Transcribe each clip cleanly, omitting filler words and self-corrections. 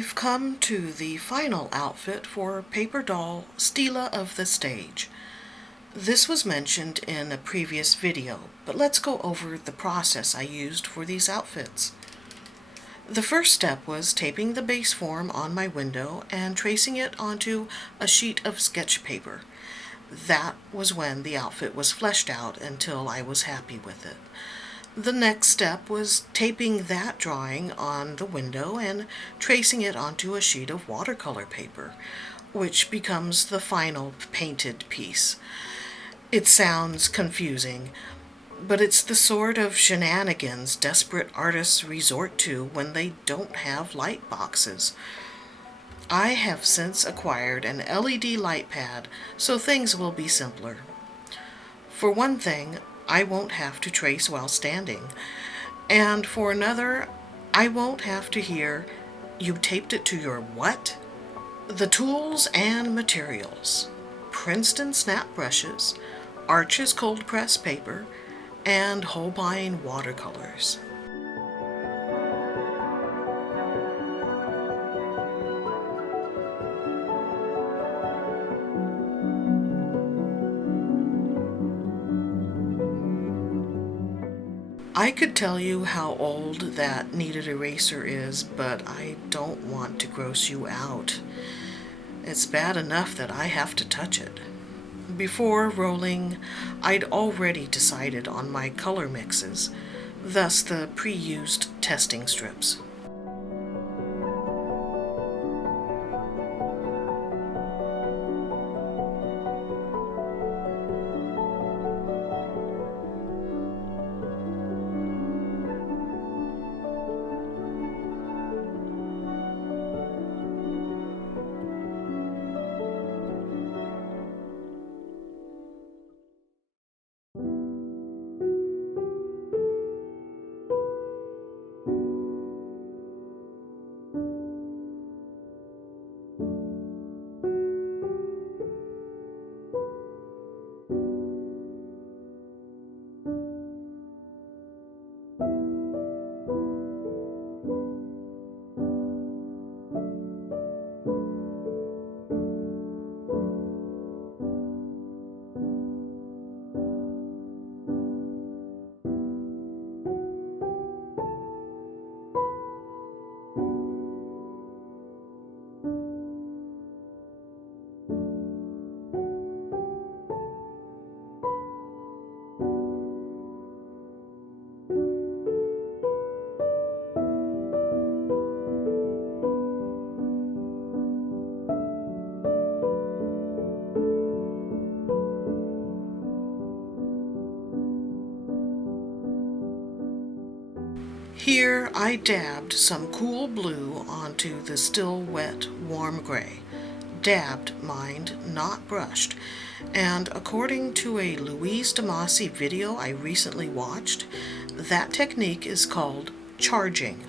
We've come to the final outfit for paper doll Steella of the Stage. This was mentioned in a previous video, but let's go over the process I used for these outfits. The first step was taping the base form on my window and tracing it onto a sheet of sketch paper. That was when the outfit was fleshed out until I was happy with it. The next step was taping that drawing on the window and tracing it onto a sheet of watercolor paper, which becomes the final painted piece. It sounds confusing, but it's the sort of shenanigans desperate artists resort to when they don't have light boxes. I have since acquired an LED light pad, so things will be simpler. For one thing, I won't have to trace while standing, and for another, I won't have to hear, "You taped it to your what?" The tools and materials: Princeton snap brushes, Arches cold press paper, and Holbein watercolors. I could tell you how old that kneaded eraser is, but I don't want to gross you out. It's bad enough that I have to touch it. Before rolling, I'd already decided on my color mixes, thus the pre-used testing strips. Here I dabbed some cool blue onto the still wet, warm gray. Dabbed, mind, not brushed. And according to a Louise DeMasi video I recently watched, that technique is called charging.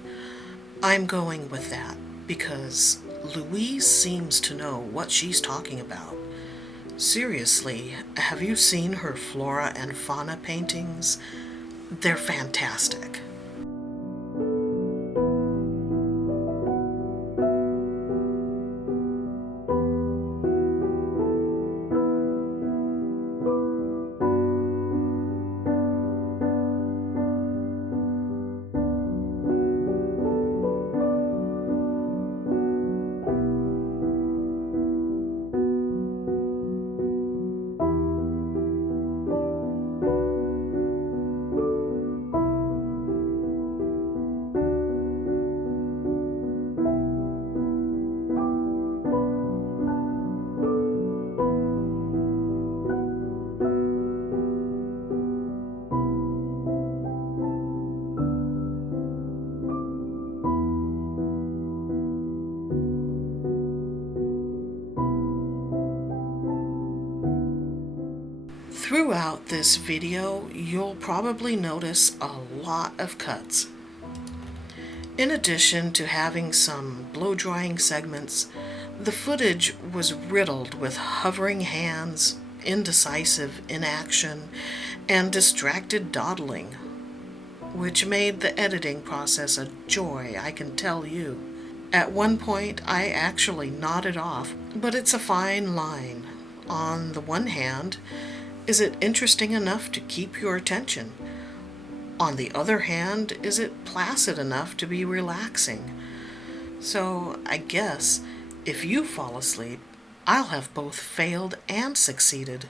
I'm going with that because Louise seems to know what she's talking about. Seriously, have you seen her flora and fauna paintings? They're fantastic. Throughout this video, you'll probably notice a lot of cuts. In addition to having some blow-drying segments, the footage was riddled with hovering hands, indecisive inaction, and distracted dawdling, which made the editing process a joy, I can tell you. At one point, I actually nodded off, but it's a fine line. On the one hand, is it interesting enough to keep your attention? On the other hand, is it placid enough to be relaxing? So I guess if you fall asleep, I'll have both failed and succeeded.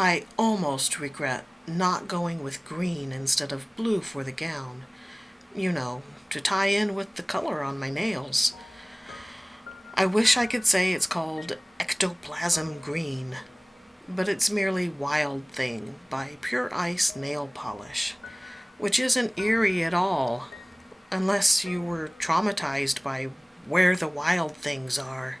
I almost regret not going with green instead of blue for the gown. You know, to tie in with the color on my nails. I wish I could say it's called ectoplasm green, but it's merely Wild Thing by Pure Ice Nail Polish, which isn't eerie at all, unless you were traumatized by where the wild things are.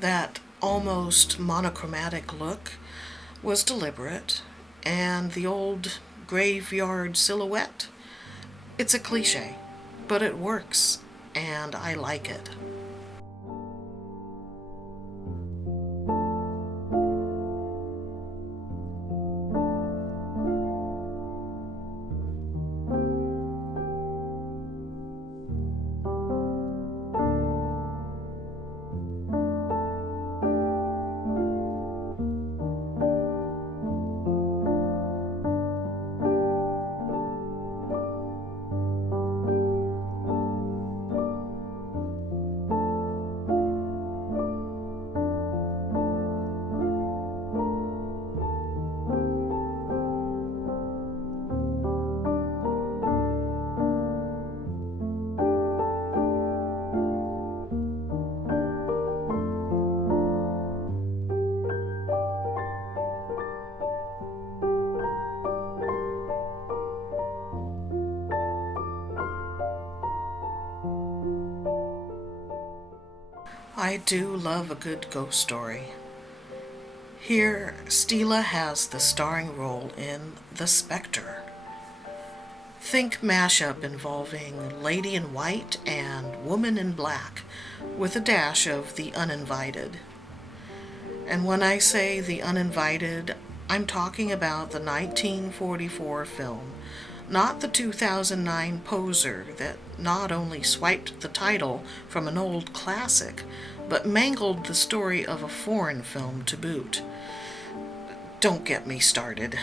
That almost monochromatic look was deliberate, and the old graveyard silhouette, it's a cliche, but it works, and I like it. I do love a good ghost story. Here, Steella has the starring role in The Specter. Think mashup involving Lady in White and Woman in Black, with a dash of The Uninvited. And when I say The Uninvited, I'm talking about the 1944 film, not the 2009 poser that not only swiped the title from an old classic, but mangled the story of a foreign film to boot. Don't get me started.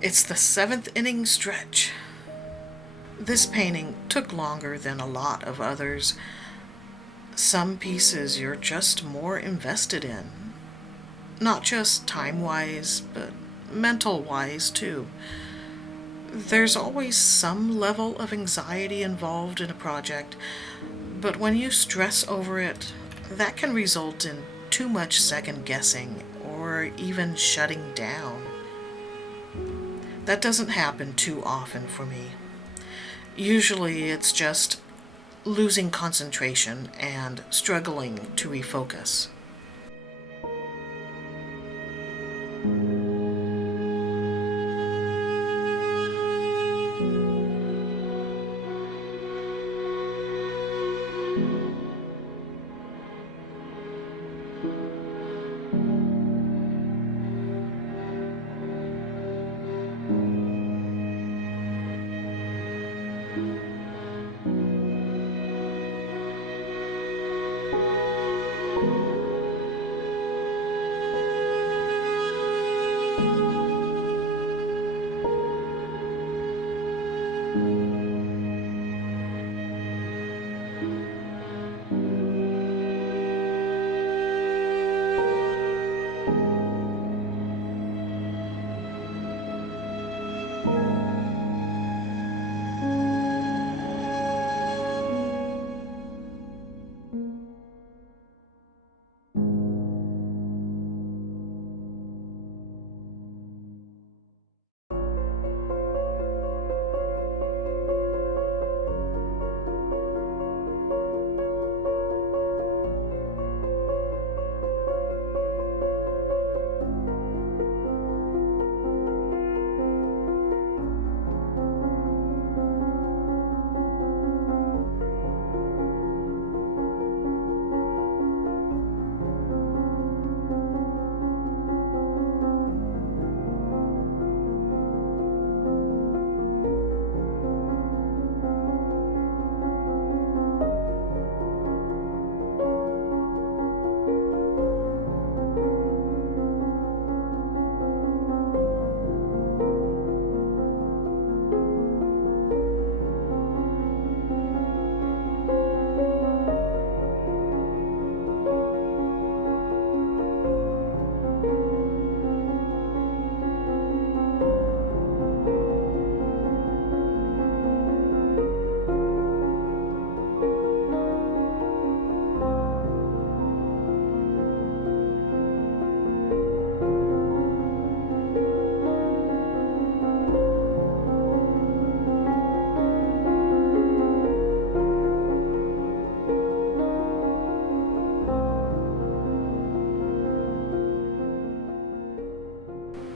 It's the 7th inning stretch. This painting took longer than a lot of others. Some pieces you're just more invested in. Not just time-wise, but mental-wise too. There's always some level of anxiety involved in a project, but when you stress over it, that can result in too much second-guessing or even shutting down. That doesn't happen too often for me. Usually it's just losing concentration and struggling to refocus.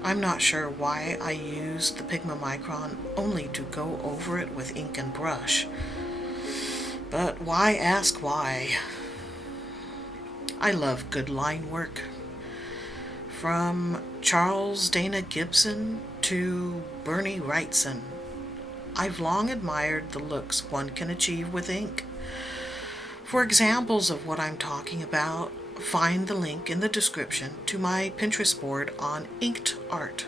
I'm not sure why I used the Pigmamicron only to go over it with ink and brush. But why ask why? I love good line work. From Charles Dana Gibson to Bernie Wrightson, I've long admired the looks one can achieve with ink. For examples of what I'm talking about, find the link in the description to my Pinterest board on inked art.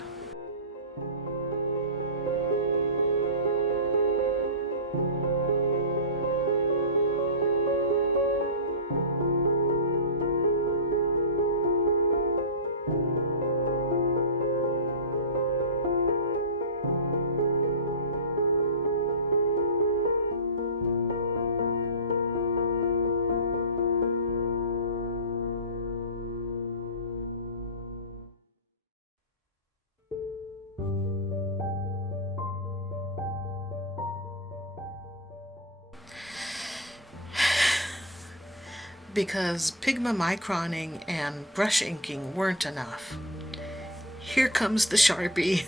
Because pigmamicroning and brush inking weren't enough. Here comes the Sharpie.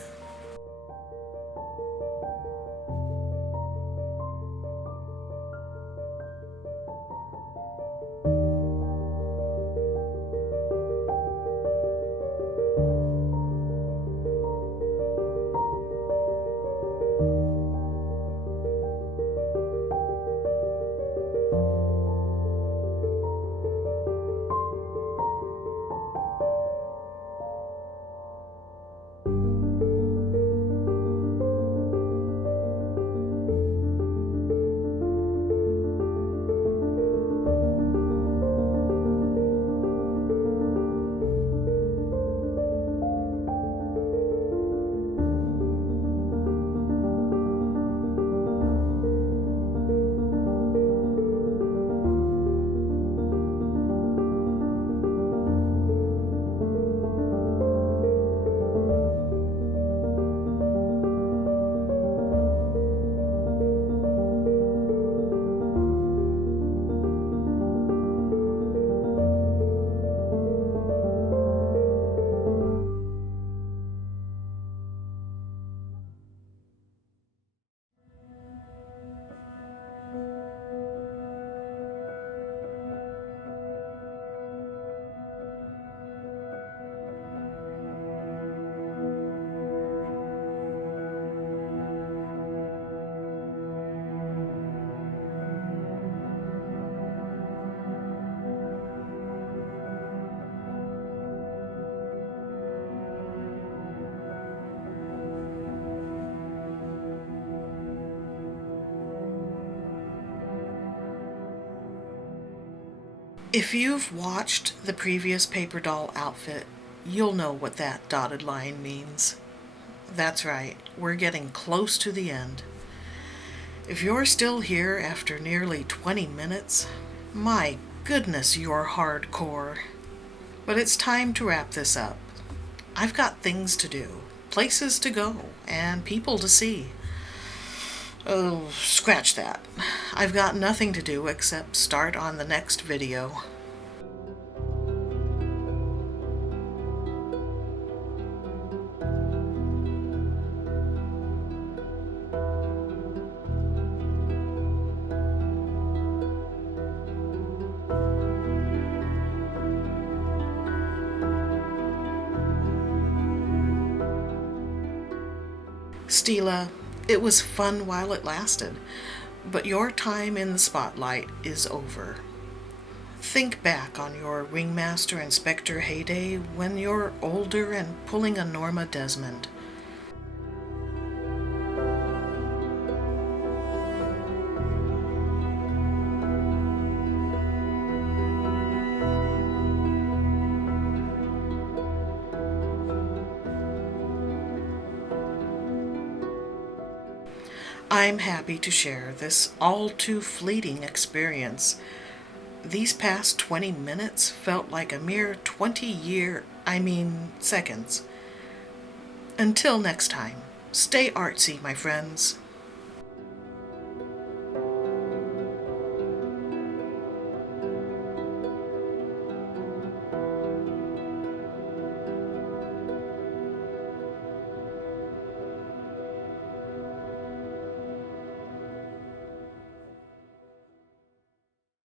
If you've watched the previous paper doll outfit, you'll know what that dotted line means. That's right, we're getting close to the end. If you're still here after nearly 20 minutes, my goodness, you're hardcore. But it's time to wrap this up. I've got things to do, places to go, and people to see. Oh, scratch that. I've got nothing to do except start on the next video. Steella, it was fun while it lasted, but your time in the spotlight is over. Think back on your Ringmaster and Specter heyday when you're older and pulling a Norma Desmond. I'm happy to share this all too fleeting experience. These past 20 minutes felt like a mere 20 seconds. Until next time, stay artsy, my friends.